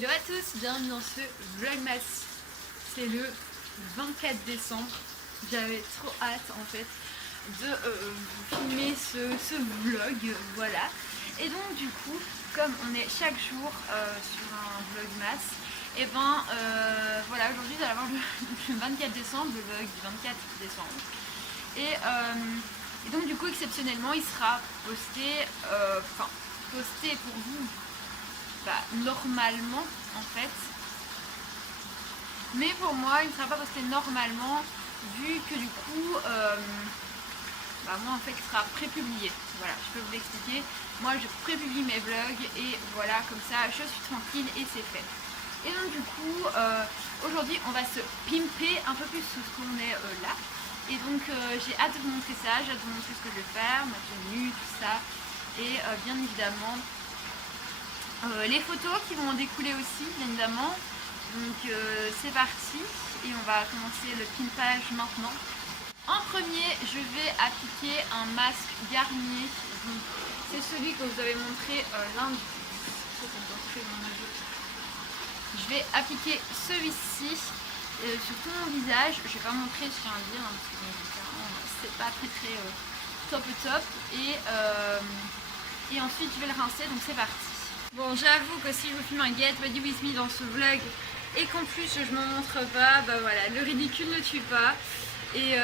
Hello à tous, bienvenue dans ce vlogmas. C'est le 24 décembre. J'avais trop hâte en fait de filmer ce vlog, voilà. Et donc du coup, comme on est chaque jour sur un vlogmas, et ben voilà, aujourd'hui vous allez avoir le 24 décembre, le vlog du 24 décembre. Et donc du coup exceptionnellement il sera posté, posté pour vous normalement en fait, mais pour moi il ne sera pas posté normalement vu que du coup moi en fait il sera pré-publié. Voilà, je peux vous l'expliquer. Moi je pré-publie mes vlogs et voilà, comme ça je suis tranquille et c'est fait. Et donc du coup aujourd'hui on va se pimper un peu plus ce qu'on est là. Et donc j'ai hâte de vous montrer ça, j'ai hâte de vous montrer ce que je vais faire, ma tenue, tout ça. Et bien évidemment les photos qui vont en découler aussi, bien évidemment. Donc c'est parti et on va commencer le pimpage maintenant. En premier, je vais appliquer un masque Garnier. C'est celui que vous avez montré lundi. Je vais appliquer celui-ci sur tout mon visage. Je vais pas montrer, je tiens à dire, parce que c'est pas très top. Et ensuite je vais le rincer, donc c'est parti. Bon, j'avoue que si je vous filme un Get Ready With Me dans ce vlog et qu'en plus je m'en montre pas, voilà, le ridicule ne tue pas. Et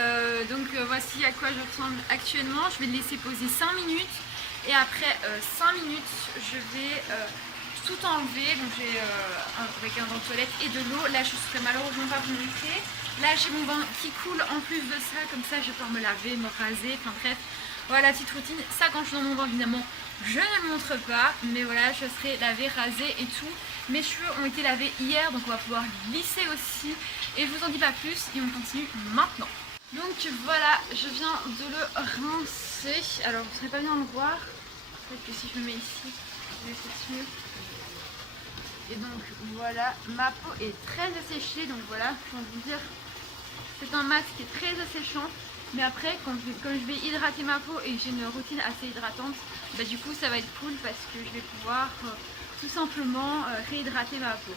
donc voici à quoi je ressemble actuellement. Je vais le laisser poser 5 minutes et après 5 minutes je vais tout enlever. Donc j'ai avec un bain de toilette et de l'eau. Là je ne serai malheureusement pas vous montrer. Là j'ai mon bain qui coule en plus de ça, comme ça je vais pouvoir me laver, me raser, enfin bref. Voilà la petite routine. Ça quand je suis dans mon bain évidemment je ne le montre pas, mais voilà, je serai lavée, rasée et tout. Mes cheveux ont été lavés hier, donc on va pouvoir glisser aussi. Et je vous en dis pas plus et on continue maintenant. Donc voilà, je viens de le rincer. Alors vous ne serez pas bien le voir. Peut-être que si je me mets ici, je vais être mieux. Et donc voilà, ma peau est très asséchée, donc voilà, je vais vous dire, c'est un masque qui est très asséchant. Mais après, comme je vais hydrater ma peau et que j'ai une routine assez hydratante, du coup ça va être cool parce que je vais pouvoir tout simplement réhydrater ma peau.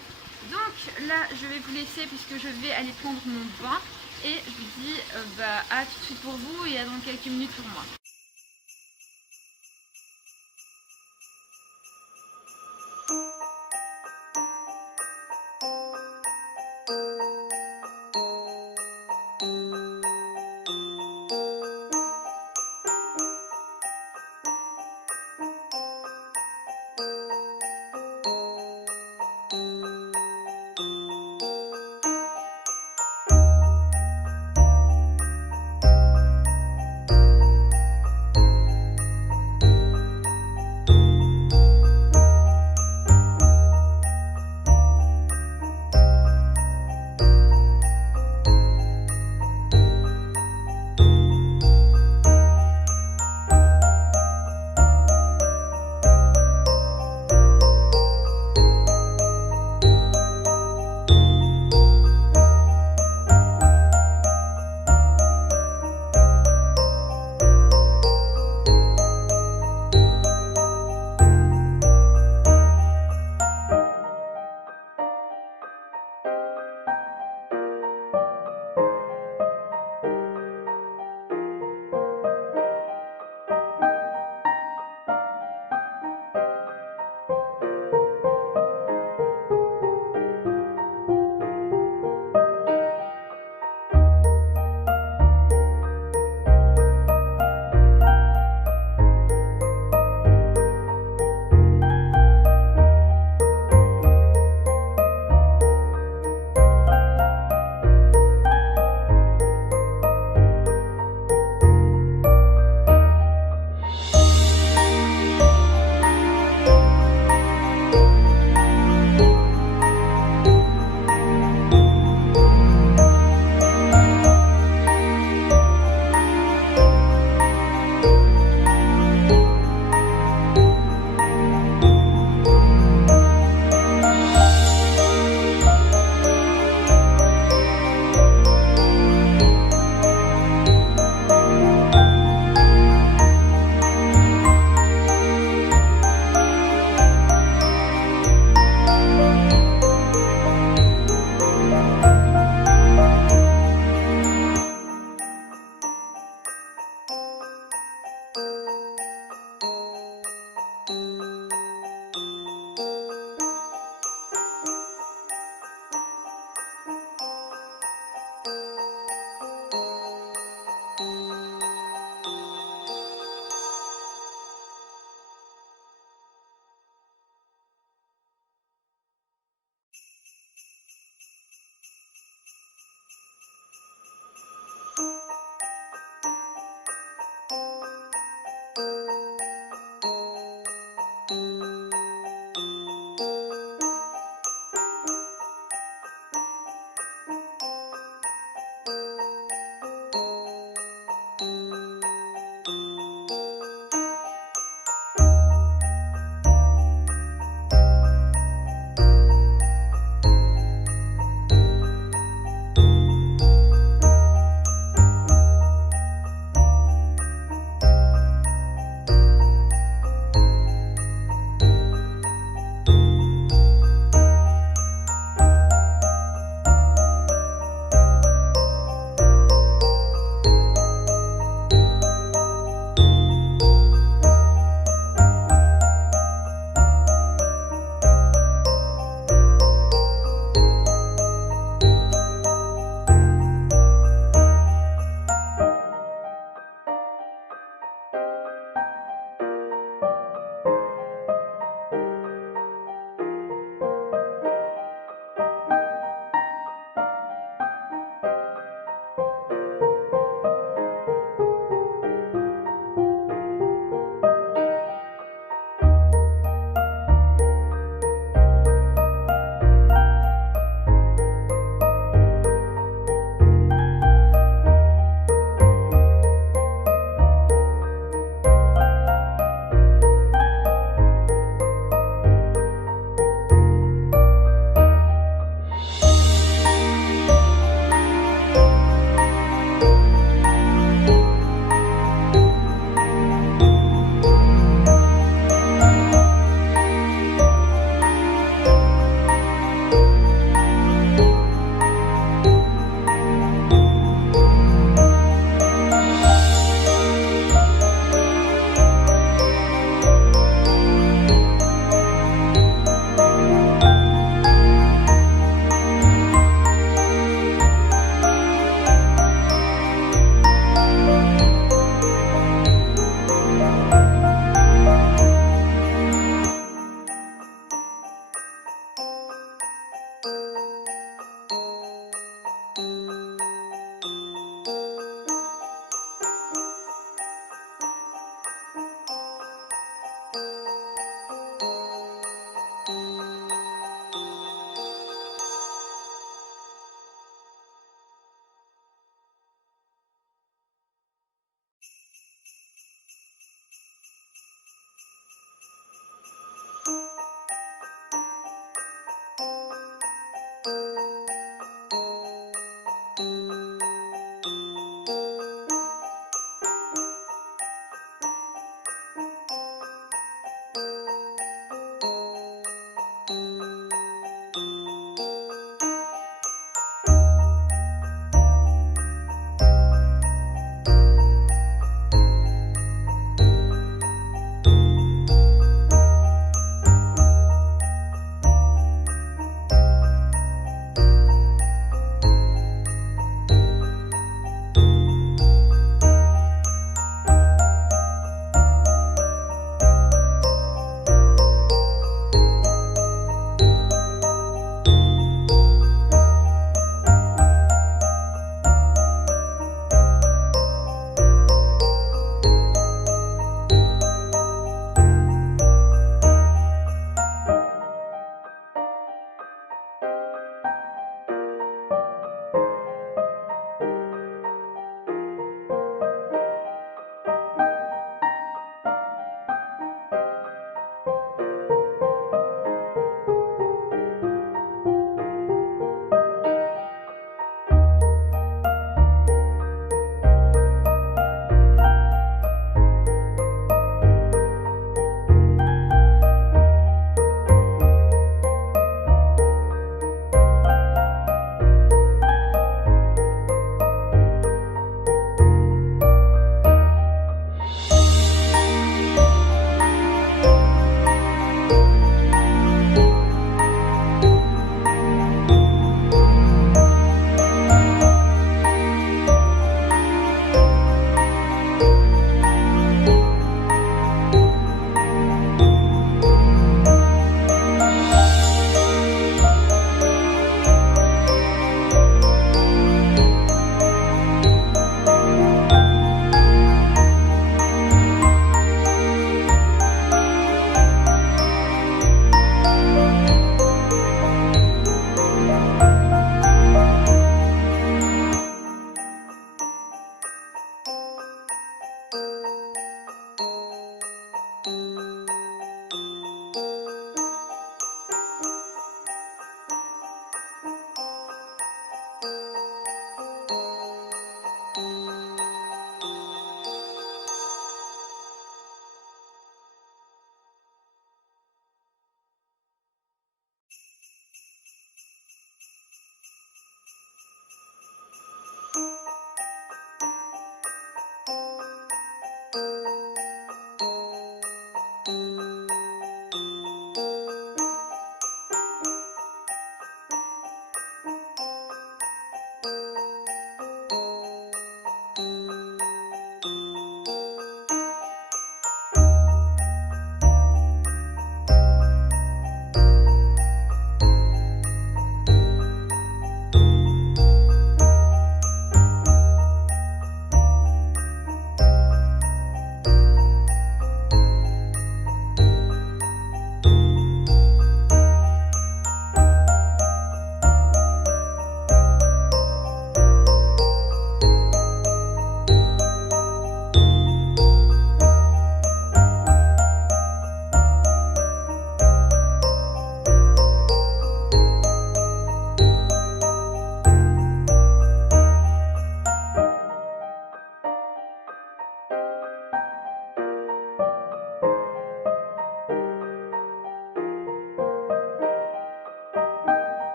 Donc là je vais vous laisser puisque je vais aller prendre mon bain et je vous dis à tout de suite pour vous et à dans quelques minutes pour moi.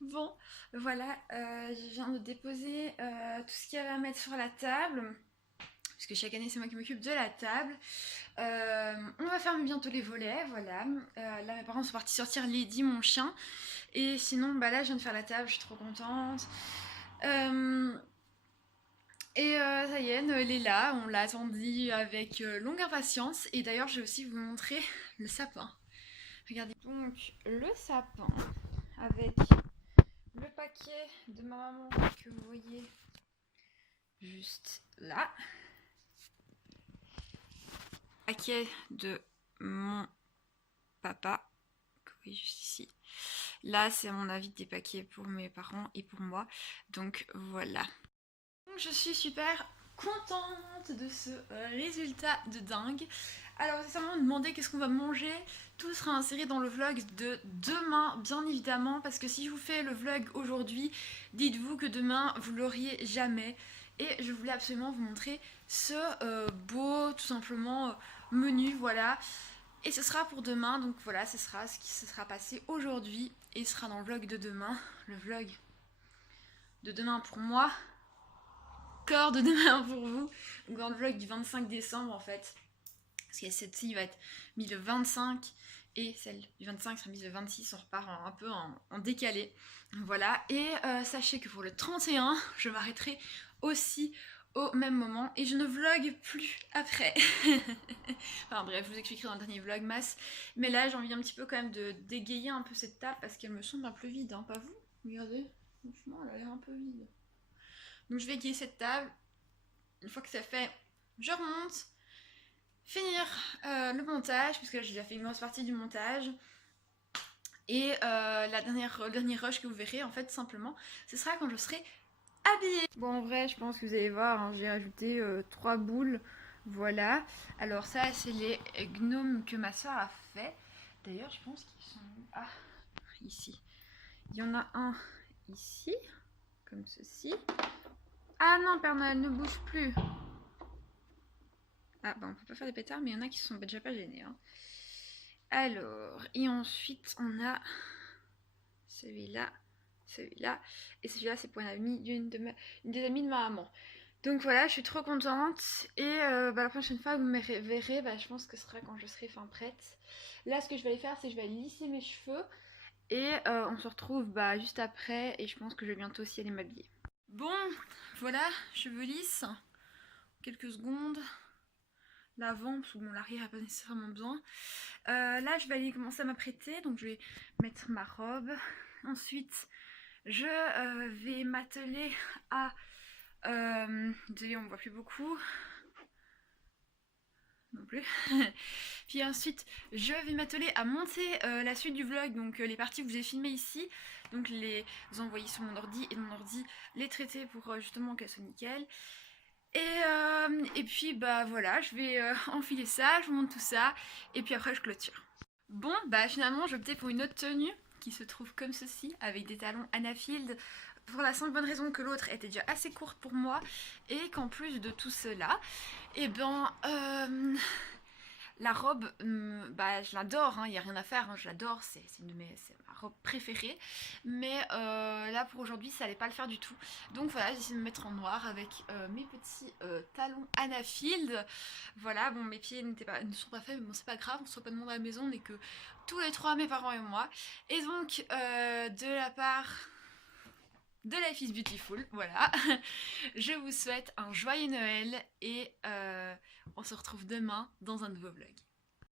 Bon, voilà, je viens de déposer tout ce qu'il y avait à mettre sur la table. Parce que chaque année, c'est moi qui m'occupe de la table. On va fermer bientôt les volets, voilà. Là, mes parents sont partis sortir Lady, mon chien. Et sinon, bah là, je viens de faire la table, je suis trop contente. Ça y est, Noël est là, on l'a attendu avec longue impatience. Et d'ailleurs, je vais aussi vous montrer le sapin. Regardez donc le sapin avec le paquet de ma maman que vous voyez juste là. Paquet de mon papa que vous voyez juste ici. Là, c'est à mon avis des paquets pour mes parents et pour moi. Donc voilà. Donc, je suis super contente de ce résultat de dingue. Alors, c'est simplement demander qu'est-ce qu'on va manger. Tout sera inséré dans le vlog de demain, bien évidemment. Parce que si je vous fais le vlog aujourd'hui, dites-vous que demain, vous l'auriez jamais. Et je voulais absolument vous montrer ce beau, tout simplement, menu, voilà. Et ce sera pour demain, donc voilà, ce sera ce qui se sera passé aujourd'hui. Et ce sera dans le vlog de demain. Le vlog de demain pour moi. Corps de demain pour vous. Donc dans le vlog du 25 décembre en fait. Parce que cette-ci va être mise le 25 et celle du 25 sera mise le 26. On repart un peu en décalé. Voilà. Et sachez que pour le 31, je m'arrêterai aussi au même moment et je ne vlog plus après. Enfin bref, je vous expliquerai dans le dernier vlog masse. Mais là, j'ai envie un petit peu quand même de dégayer un peu cette table parce qu'elle me semble un peu vide, hein, pas vous? Regardez, franchement, elle a l'air un peu vide. Donc je vais égayer cette table. Une fois que c'est fait, je remonte. Finir le montage, puisque là j'ai déjà fait une grosse partie du montage. Et le dernier rush que vous verrez, en fait, simplement, ce sera quand je serai habillée. Bon, en vrai, je pense que vous allez voir, hein, j'ai ajouté 3 boules. Voilà. Alors ça, c'est les gnomes que ma soeur a fait. D'ailleurs, je pense qu'ils sont... Ah, ici. Il y en a un ici, comme ceci. Ah non, Père Noël, ne bouge plus. Ah bah on peut pas faire des pétards, mais il y en a qui sont déjà pas gênés. Hein. Alors, et ensuite on a celui-là, celui-là, et celui-là c'est pour une amie une des amies de ma maman. Donc voilà, je suis trop contente. Et la prochaine fois que vous me verrez, je pense que ce sera quand je serai prête. Là, ce que je vais aller faire, c'est que je vais aller lisser mes cheveux. Et on se retrouve juste après. Et je pense que je vais bientôt aussi aller m'habiller. Bon, voilà, cheveux lisses. Quelques secondes. L'avant, parce que bon, l'arrière n'a pas nécessairement besoin. Là, je vais aller commencer à m'apprêter. Donc, je vais mettre ma robe. Ensuite, je vais m'atteler à... désolé, on ne voit plus beaucoup. Non plus. Puis ensuite, je vais m'atteler à monter la suite du vlog. Donc, les parties que vous avez filmées ici. Donc, les envoyer sur mon ordi et de mon ordi les traiter pour justement qu'elles soient nickel. Et puis voilà, je vais enfiler ça, je vous montre tout ça, et puis après je clôture. Bon, finalement j'ai opté pour une autre tenue qui se trouve comme ceci, avec des talons Anna Field, pour la simple bonne raison que l'autre était déjà assez courte pour moi, et qu'en plus de tout cela, la robe, je l'adore, il n'y a rien à faire, je l'adore, c'est ma robe préférée. Mais là pour aujourd'hui, ça allait pas le faire du tout. Donc voilà, j'ai essayé de me mettre en noir avec mes petits talons Anna Field. Voilà, bon, mes pieds ne sont pas faits, mais bon, c'est pas grave, on se voit pas de monde à la maison, on n'est que tous les trois, mes parents et moi. Et donc, de la part de Life is Beautiful, voilà. Je vous souhaite un joyeux Noël et on se retrouve demain dans un nouveau vlog.